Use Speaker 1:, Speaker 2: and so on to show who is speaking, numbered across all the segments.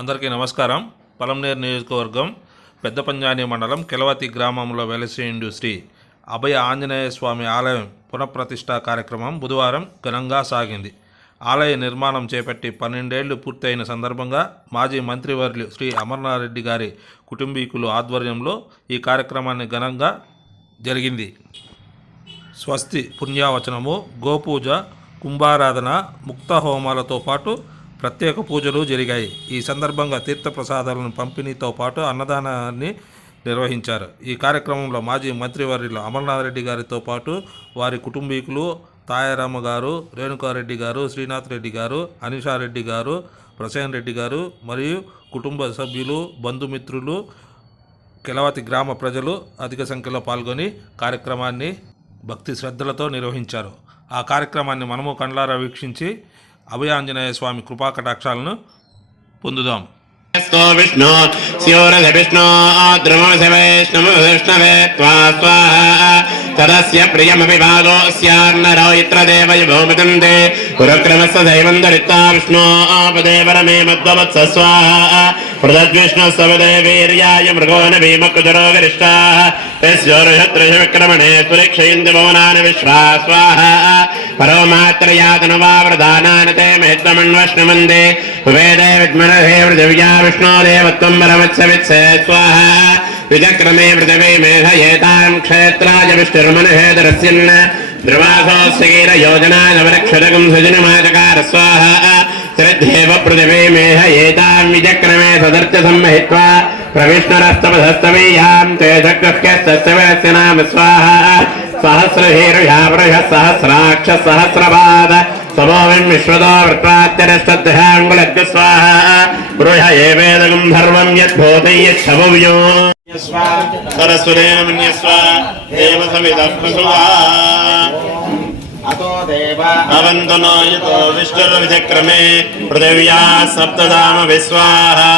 Speaker 1: అందరికీ నమస్కారం. పలంనేరు నియోజకవర్గం పెద్ద పంజాని మండలం కెలవతి గ్రామంలో వెలసిండు శ్రీ అభయ ఆంజనేయ స్వామి ఆలయం పునఃప్రతిష్ఠా కార్యక్రమం బుధవారం ఘనంగా సాగింది. ఆలయ నిర్మాణం చేపట్టి పన్నెండేళ్ళు పూర్తయిన సందర్భంగా మాజీ మంత్రివర్యులు శ్రీ అమర్నారెడ్డి గారి కుటుంబీకులు ఆధ్వర్యంలో ఈ కార్యక్రమాన్ని ఘనంగా జరిగింది. స్వస్తి పుణ్యావచనము గోపూజ కుంభారాధన ముక్త హోమాలతో పాటు ప్రత్యేక పూజలు జరిగాయి. ఈ సందర్భంగా తీర్థప్రసాదాలను పంపిణీతో పాటు అన్నదానాన్ని నిర్వహించారు. ఈ కార్యక్రమంలో మాజీ మంత్రివర్యులు అమర్నాథ్ రెడ్డి గారితో పాటు వారి కుటుంబీకులు తాయారామ గారు రేణుకారెడ్డి గారు శ్రీనాథ్ రెడ్డి గారు అనిషారెడ్డి గారు ప్రసేన్ రెడ్డి గారు మరియు కుటుంబ సభ్యులు బంధుమిత్రులు కెలవతి గ్రామ ప్రజలు అధిక సంఖ్యలో పాల్గొని కార్యక్రమాన్ని భక్తి శ్రద్ధలతో నిర్వహించారు. ఆ కార్యక్రమాన్ని మనము కండ్లారా వీక్షించి అభయాంజనేయ స్వామి కృపా కటాక్షాలను పొందుదాం.
Speaker 2: విష్ణో విష్ణు శివరథ విష్ణు ఆద్రమ విష్ణవే స్వాహ तदस्य प्रियमपि बालोऽस्यार्नरो यत्र देवय भूमितन्ते कुरुक्रमस्य दैवं दरिता विष्णो आपदे परमे मद्वत्स स्वाहा पृथद्विष्णुस्वदे वीर्याय मृगो न भीमकुजरो गरिष्ठाः यस्योर्षत्रश विक्रमणे सुरक्षयन्ति भुवनानि विश्वा स्वाहा परोमात्रयातनुवावृदानानि ते महित्वमन्वष्णवन्दे वेदे विद्मनहे पृथिव्या विष्णो देवत्वं परमत्सवित्से स्वाहा विचक्रमे मृदवे मेधयेताम् क्षेत्राय विष्णुर्मनहेतरस्यन्न ध्रुवासोऽस्येन योजनानवरक्षुरगम् सजनमाचकार स्वाहा। श्रद्धेव पृथिवे मेहयेताम् विचक्रमे सदर्चसम्महित्वा प्रविष्णुरस्तमधस्तमेयाम् ते चक्रस्यस्तस्य नाम स्वाहा। सहस्रहेरुह्यावृषः सहस्राक्ष सहस्रपाद సమోవిన్ విశ్వదో వృత్వాత్తరస్తద్ధాంగులగ్గు స్వాహ గృహ ఏవేదగం ధర్మం యద్భూతయ్యక్షవ్యో సరస్వదేవ దేవ సమిదం देव सविदः प्रसुवा
Speaker 3: अतो देव
Speaker 2: अवन्तु नो यतो विष्णुर्विचक्रमे पृथिव्या सप्तधाम विश्वाहा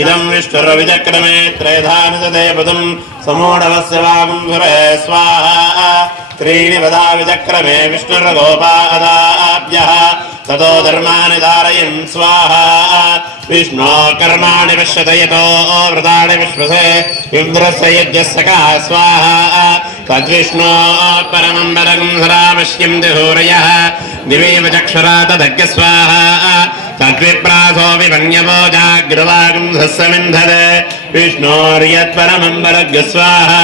Speaker 2: इदं विष्णुर्विचक्रमे त्रयधानदेवतं समूढवस्य वागुंसुरे स्वाहा त्रीणि वदा विचक्रमे विष्णुर्गोपादाभ्यः ततो धर्माणि धारयन् स्वाहा विष्णो कर्माणि पश्यत यतो व्रतानि विश्वसे इन्द्रस्य यज्ञस्य का स्वाहा तद्विष्णो परमं वरगं सरामश्यन्ति सूरयः दिवेव चक्षुरा तदज्ञ स्वाहा तद्विप्रासो विमन्यवो जाग्रवागं सस्समिन्धते विष्णोर्यत्परमं वरग् स्वाहा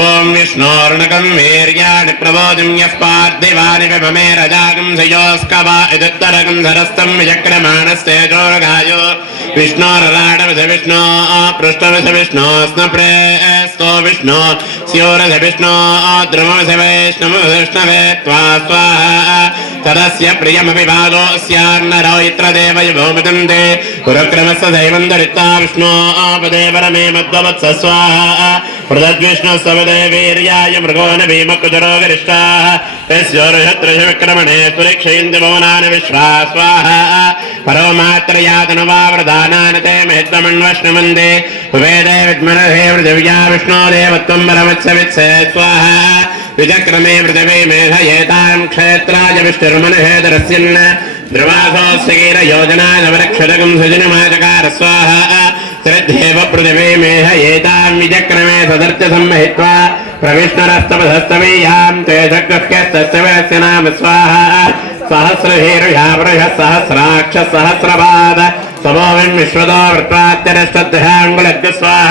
Speaker 2: ఓం విష్ణోర్ణకం వీర్యాణి ప్రబోధం యః పార్థివాని విభమేరజాగం శయోస్కవా యదుత్తరకం సరస్తం విచక్రమాణస్తేజోర్గాయో విష్ణోరలాడవిధ విష్ణో పృష్టవిష విష్ణోస్న ప్రేస్తో విష్ణో స్యోరథ విష్ణో ద్రుమవిష వైష్ణవ విష్ణవే త్వా స్వాహ. తదస్య ప్రియమభిభాగోస్యాన్నరో ఇత్ర దేవయోమితం తే పురక్రమస్త దైవం దరిత్తా విష్ణో ఆపదేవరమే మద్వవత్స స్వాహ. परमे मद्वत्स स्वाहा पृथद्विष्णुस्वदे वीर्याय मृगो न भीमकुजरो गरिष्ठाः यस्योर्षत्रश विक्रमणे सुरक्षयन्ति भुवनानि विश्वा स्वाहा परोमात्रयातनुवावृदानानि ते महित्वमन्वष्णवन्दे वेदे विद्मनहे पृथिव्या विष्णो देवत्वं परमत्सवित्से स्वाहा विचक्रमे पृथिवी मेधयेतां क्षेत्राय विष्णुर्मनुहेदरस्यन् ध्रुवासोऽस्यकीरयोजनादवरक्षरकं सजनमाचकार स्वाहा శ్రద్ధేవ పృథివే మేహ ఏతామిచక్రమే సదర్చ సంహిత్వా ప్రవిష్ణురస్తమధస్తమేయాం తేజగ్రహ్యస్తమేస్య నామ స్వాహ సహస్రహేరుహ్యావృహ సహస్రాక్ష సహస్రపాద సమోహన్ విశ్వదో వృత్తాత్యరశ్రద్ధాంగులగ్గు స్వాహ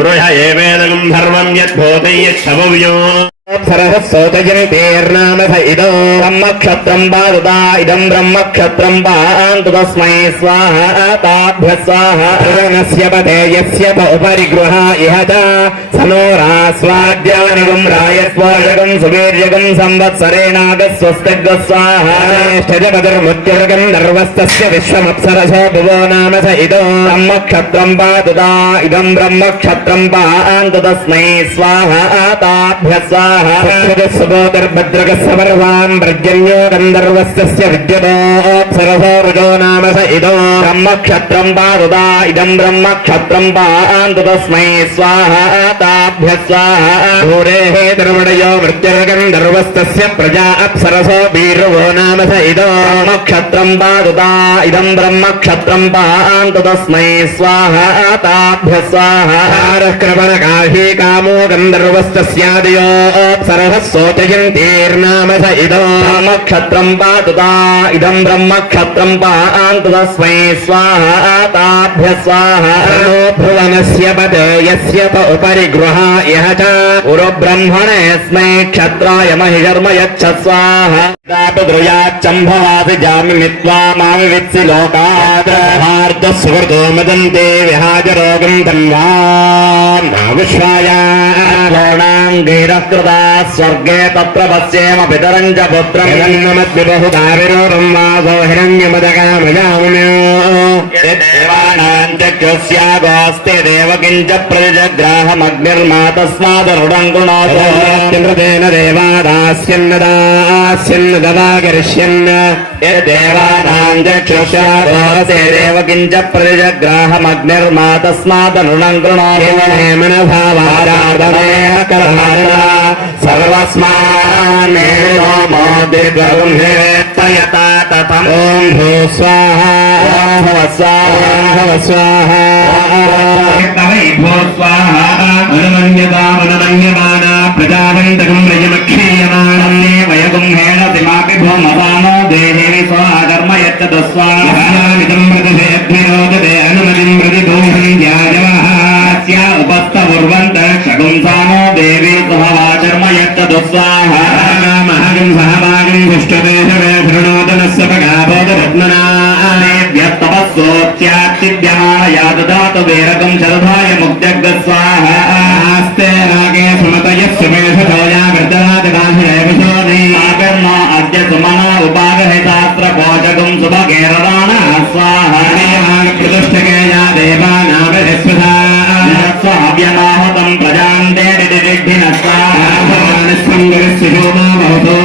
Speaker 2: గృహ ఏవేదగం సర్వం యద్భూతయ్యో సరసోతజనితేర్నామథ ఇదో
Speaker 3: బ్రహ్మక్షత్రం బాదుదా ఇదం బ్రహ్మక్షత్రం పాంతు తస్మై స్వాహ. తాభ్య స్వాహ. పతే యస్య ఉపరి గృహ ఇహ ధనోరాస్వాద్యానగం రాయస్వాషగం సువీర్యగం సంవత్సరేణాగస్వస్తగ్స్వాహాష్టజపతిర్మృత్యుర్గం నర్వస్తస్య విశ్వమప్సరసో భువో నామ స ఇదో బ్రహ్మక్షత్రం పాదుదా ఇదం బ్రహ్మక్షత్రం పాంతు తస్మై స్వాహ ఆతాభ్య స్వాహ సుభోగర్భద్రగస్య పర్వాం ప్రజన్యో గంధర్వస్య విద్యతోప్సరసో రుజో నామ స ఇదో బ్రహ్మక్షత్రం పాదుదా ఇదం బ్రహ్మక్షత్రం పాంతు తస్మై స్వాహ ఆతా इदो ब्रह्मक्षत्रम् पादुता इदम् ब्रह्मक्षत्रम् पान्तु तस्मै स्वाहा ताभ्यः स्वाहा भूरेः द्रवणयो मृत्युर्गन्धर्वस्य గంధర్వస్తస్య ప్రజా అప్సరసో వీర్వో నామ స ఇదో బ్రహ్మక్షత్రం పాదుతా ఇదం బ్రహ్మక్షత్రం పాంతు తస్మై స్వాహ తాభ్య స్వాహ. తారక్రమణ కాశీ కామో గంధర్వస్తస్యాదయో అప్సరస శోచయంతీర్నామ స ఇదో బ్రహ్మక్షత్రం పాదుతా ఇదం బ్రహ్మక్షత్రం పాంతు తస్మై స్వాహ తాభ్య స్వాహ. భువనస్య పదే యస్య త ఉపరి గృహ ఇహ చ ఉరుబ్రహ్మణేస్మై మామి విత్సి లోకాత్ సుహృదో మదంతే విహాజ రోగం ధన్వాన్ గీరకృతా స్వర్గే తత్ర పశ్యేమ పితరం. చ పుత్రం జగన్నమద్వి బహుదా విరోధం వాసో హిరణ్యమదగామజామ్యో దేవానాం చక్షుస్యాగోస్తే దేవ కించ ప్రజగ్రాహమగ్నిర్మా తస్మాదరుడం కృణోతు చంద్రదేన దేవాదాస్యన్నదాస్యన్న దదాకరిష్యన్ దేవానాం చక్షుస్యాగోస్తే దేవ కించ ప్రజగ్రాహమగ్నిర్మా తస్మాదరుణం కృణోతు మనభావారాధనయ కరహారణ సర్వస్మాన్నేనో మోదిర్గం హేత్తయత తతం ఓం భూ స్వాహా భవ స్వాహా. భవ స్వాహా
Speaker 2: అనుమన్యతామనమన్యమాన ప్రజావంతకం రయమక్షీయమాణం వయగుం హేణసిమాపి భూమవానో దేహే స్వాకర్మ యచ్చత స్వామిదం మృతసేభ్యరోదతే అనుమతిం మృతిదోహం ధ్యాయవహాస్య ఉపస్థవుర్వంత షగుంసానో దేవీ సహవాచర్మ యచ్చత స్వాహ प्रत्याक्षिप्यमाणया ददातु वेरकं शरधाय मुक्त्यग्रस्वाहास्ते नागे सुमतयः सुमेषतोया वृद्धराजकाशनैवशोनैवाकर्म अद्य सुमना उपागहितास्त्रपोषकं सुभगेरदाणः स्वाहाकृतिष्ठके या देवानामृहस्वधाव्यनाहुतं प्रजान्ते डिडिग्धिनस्वाहानिस्सङ्गरिस्सुशोभा भवतो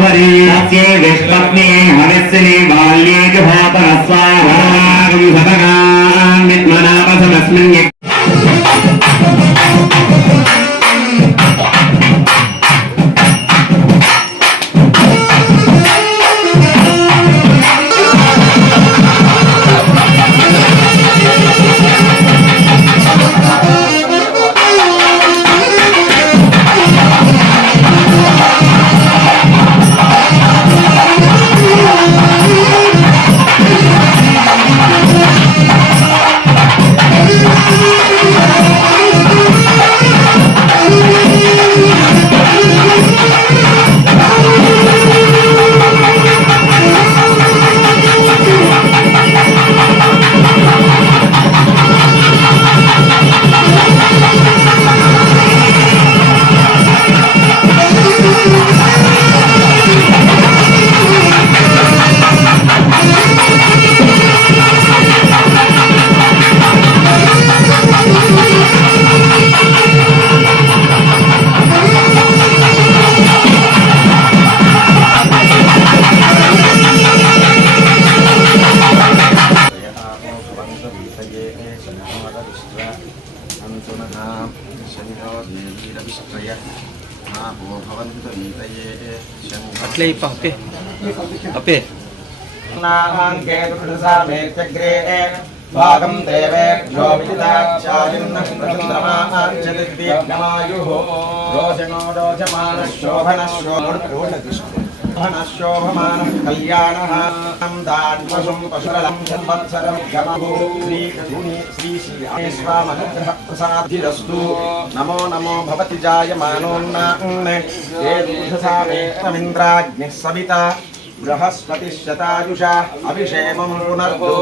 Speaker 4: అట్లే ఇప్ప అప్పే అప్పే
Speaker 5: నాంకేతుసామేత్యగ్రే భాగం దేవేభ్యో విదితాచార్యున్నమాయుః రోషణో రోచమాన శోభన శోభమాన शोभमानम् कल्याणः। पशुरलम् संवत्सरम् नमो नमो भवति जायमानोन्नान् सविता। बृहस्पतिशतायुषा अभिषेमम् पुनर्दो।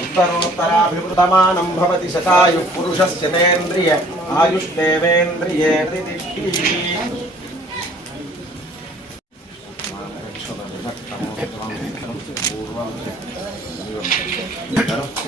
Speaker 5: उत्तरोत्तराभिवृतमानम् भवति शतायुः पुरुषस्य तेन्द्रिय।